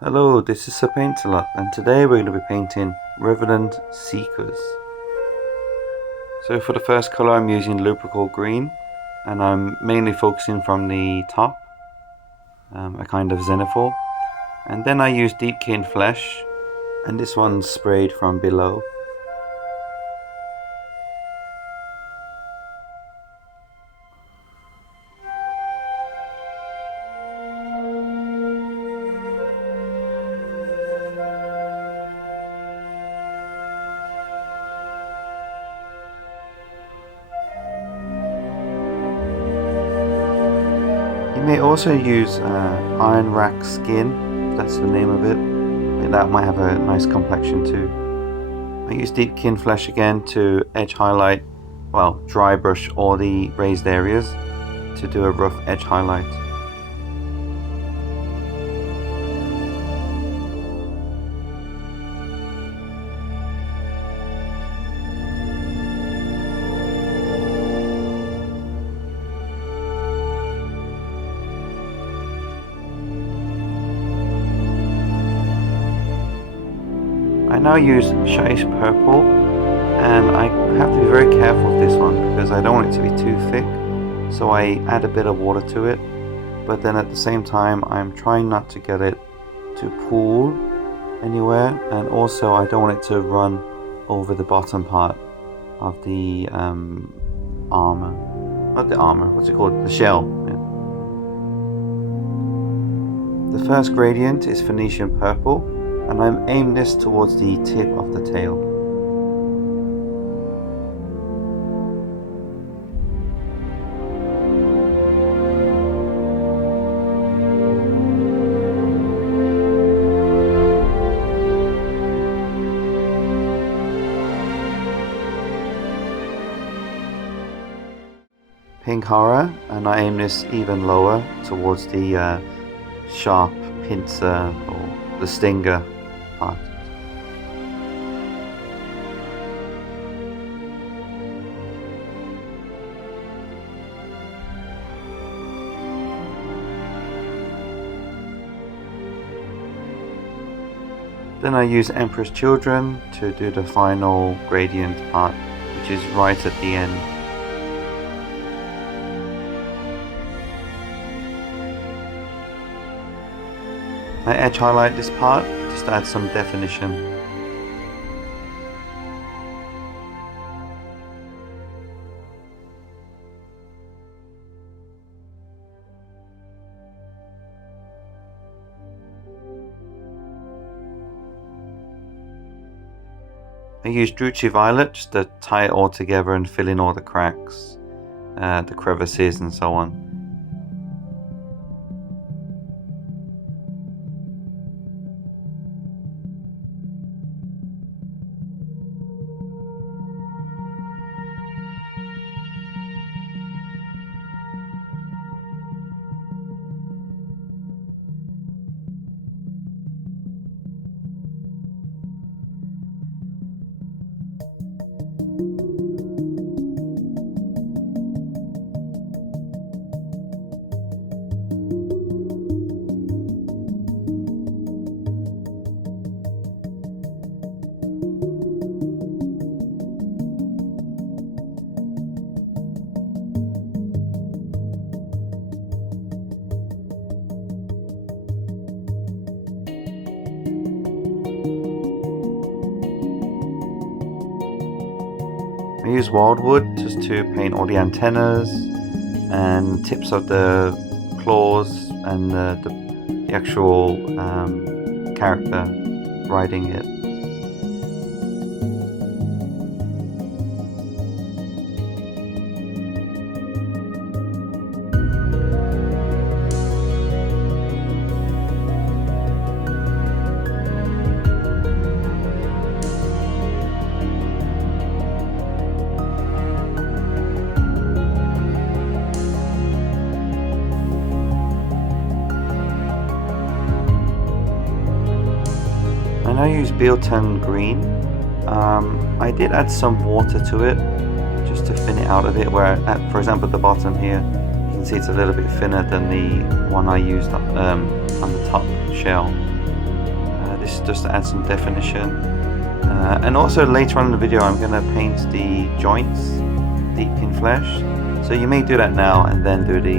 Hello, this is Sir Paint-A-Lot, and today we're going to be painting Revenant Seekers. So for the first colour I'm using Lupercal Green, and I'm mainly focusing from the top, a kind of zenithal. And then I use Deepkin Flesh, and this one's sprayed from below. You may also use Iron Rack Skin, that's the name of it. That might have a nice complexion too. I use Deepkin Flesh again to edge highlight, well, dry brush all the raised areas to do a rough edge highlight. I now use Shyish Purple, and I have to be very careful with this one because I don't want it to be too thick, so I add a bit of water to it, but then at the same time I'm trying not to get it to pool anywhere, and also I don't want it to run over the bottom part of the armor, not the armor, what's it called, the shell. The first gradient is Phoenician Purple, and I'm aiming this towards the tip of the tail. Pink horror, and I aim this even lower towards the sharp pincer or the stinger part. Then I use Emperor's Children to do the final gradient part, which is right at the end. I edge highlight this part just to add some definition. I use Druchii Violet just to tie it all together and fill in all the cracks, the crevices and so on. I use Wylwood just to paint all the antennas and tips of the claws and the actual character riding it. I use Biel-Tan Green. I did add some water to it just to thin it out a bit, where for example at the bottom here you can see it's a little bit thinner than the one I used on the top shell. This is just to add some definition. And also later on in the video I'm going to paint the joints, Deepkin Flesh. So you may do that now and then do the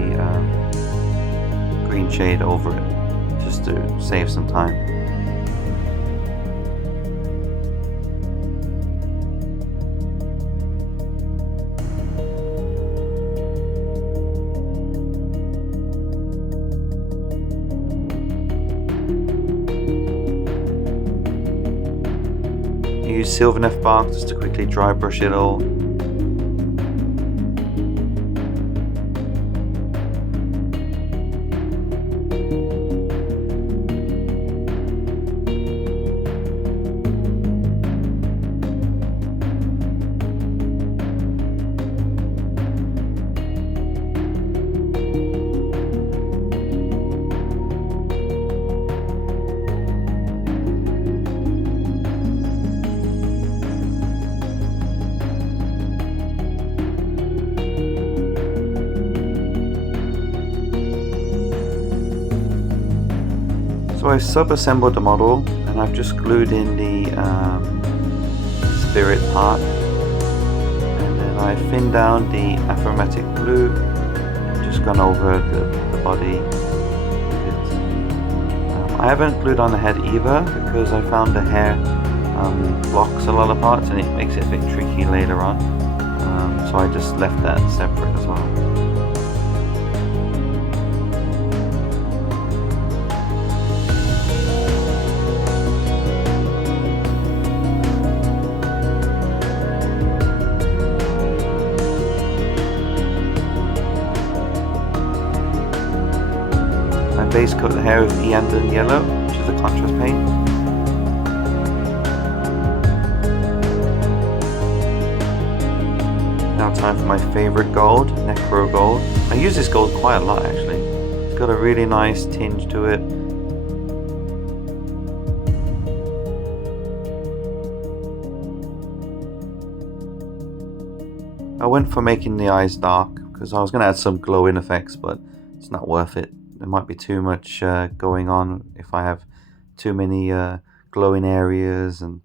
green shade over it, just to save some time. Use Sylvaneth Bark just to quickly dry brush it all. So I've sub-assembled the model and I've just glued in the spirit part, and then I thinned down the achromatic blue and just gone over the body. I haven't glued on the head either because I found the hair blocks a lot of parts and it makes it a bit tricky later on, so I just left that separate as well. Base coat the hair with Reikland Yellow, which is a contrast paint. Now time for my favourite gold, Necro Gold. I use this gold quite a lot actually. It's got a really nice tinge to it. I went for making the eyes dark because I was going to add some glowing effects, but it's not worth it. There might be too much going on if I have too many glowing areas, and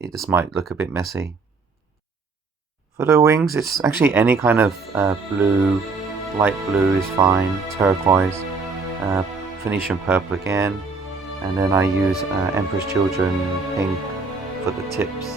it just might look a bit messy. For the wings, it's actually any kind of blue, light blue is fine, turquoise, Phoenician Purple again, and then I use Emperor's Children pink for the tips.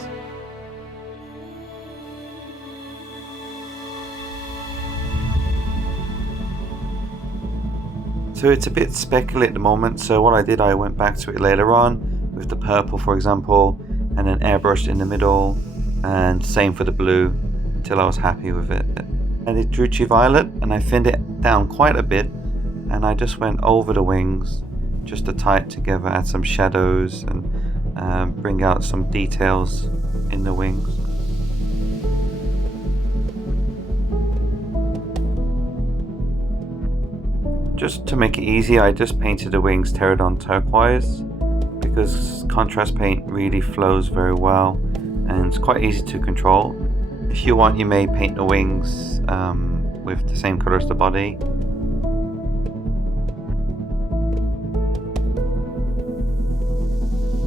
So it's a bit speckly at the moment, so what I did, I went back to it later on with the purple for example, and then airbrushed in the middle, and same for the blue until I was happy with it. I did Druchii Violet and I thinned it down quite a bit, and I just went over the wings just to tie it together, add some shadows and bring out some details in the wings. Just to make it easy, I just painted the wings Terradon Turquoise because contrast paint really flows very well and it's quite easy to control. If you want, you may paint the wings with the same color as the body.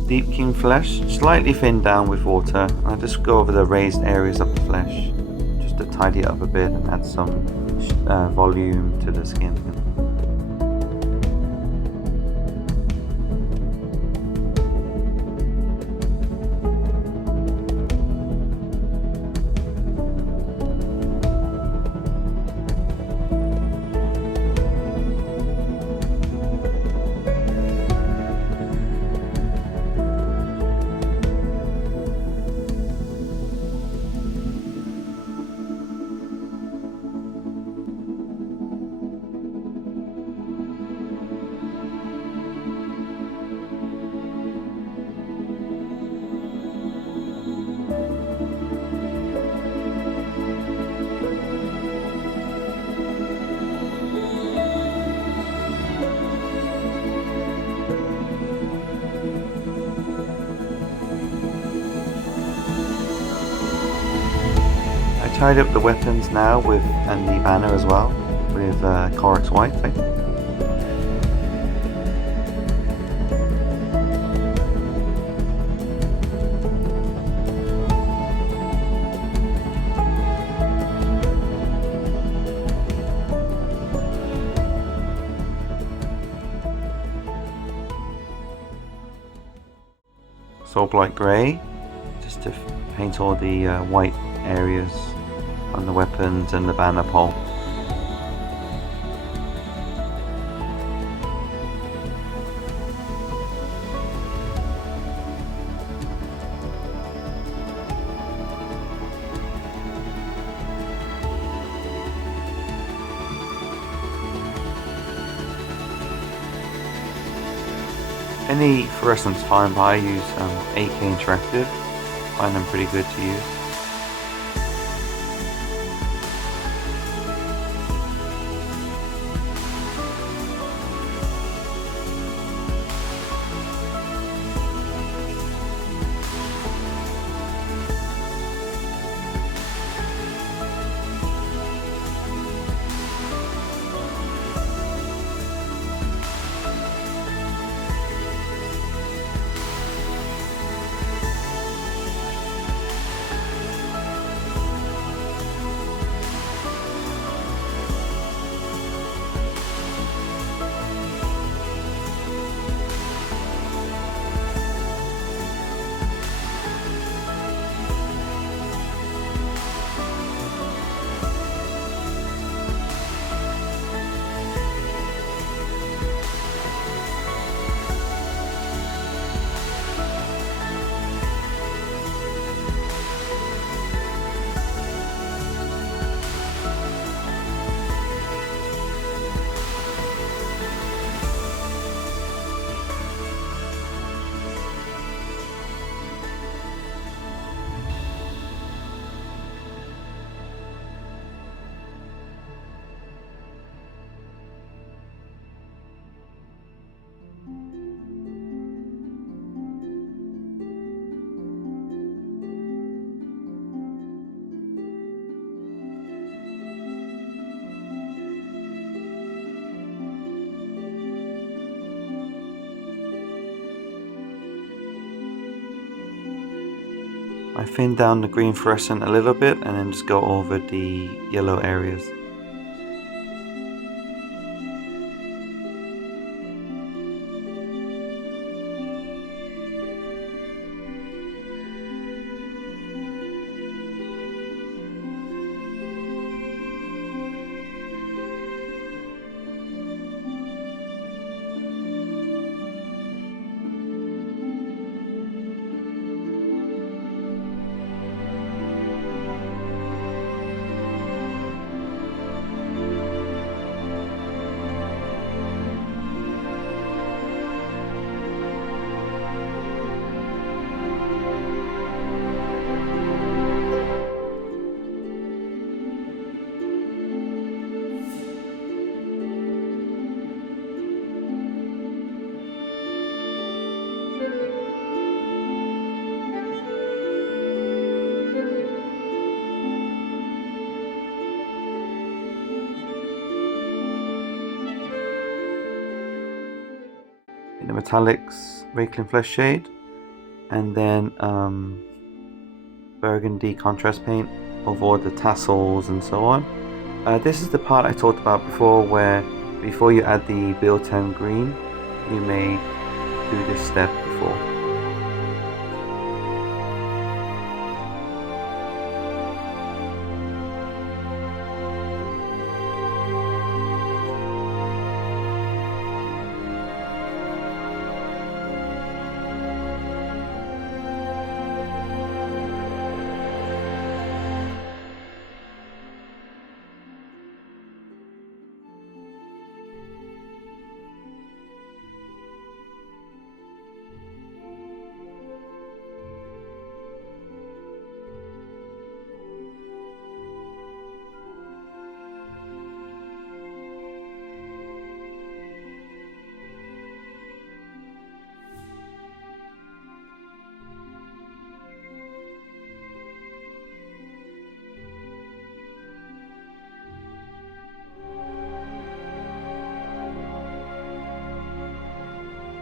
Deepkin Flesh, slightly thinned down with water. I just go over the raised areas of the flesh just to tidy it up a bit and add some volume to the skin. Tied up the weapons now with, and the banner as well, with Corax White. Soulblight Grey, just to paint all the white areas on the weapons and the banner pole. Any fluorescent's fine, but I use 8K Interactive. Find them pretty good to use. I thin down the green fluorescent a little bit and then just go over the yellow areas. In the metallics, Reikland Fleshshade, and then Burgundy contrast paint over all the tassels and so on. This is the part I talked about before, where before you add the Biel-Tan Green, you may do this step before.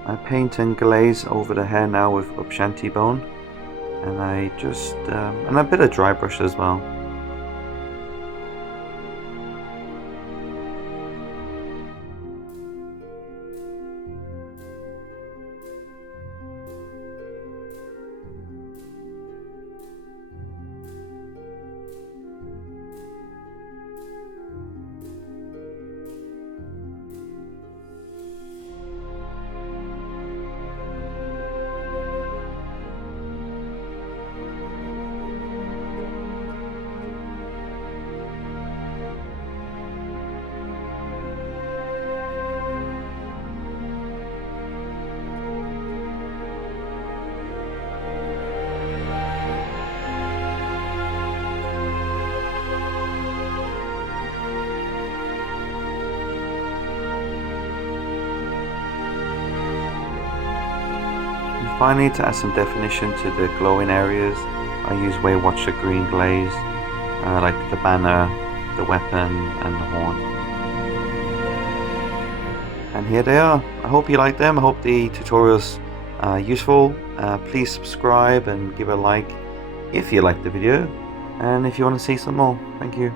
I paint and glaze over the hair now with Upshanti bone, and I just and a bit of dry brush as well. Finally, to add some definition to the glowing areas, I use Waywatcher green glaze, like the banner, the weapon, and the horn. And here they are. I hope you like them. I hope the tutorial's useful. Please subscribe and give a like if you like the video, and if you want to see some more. Thank you.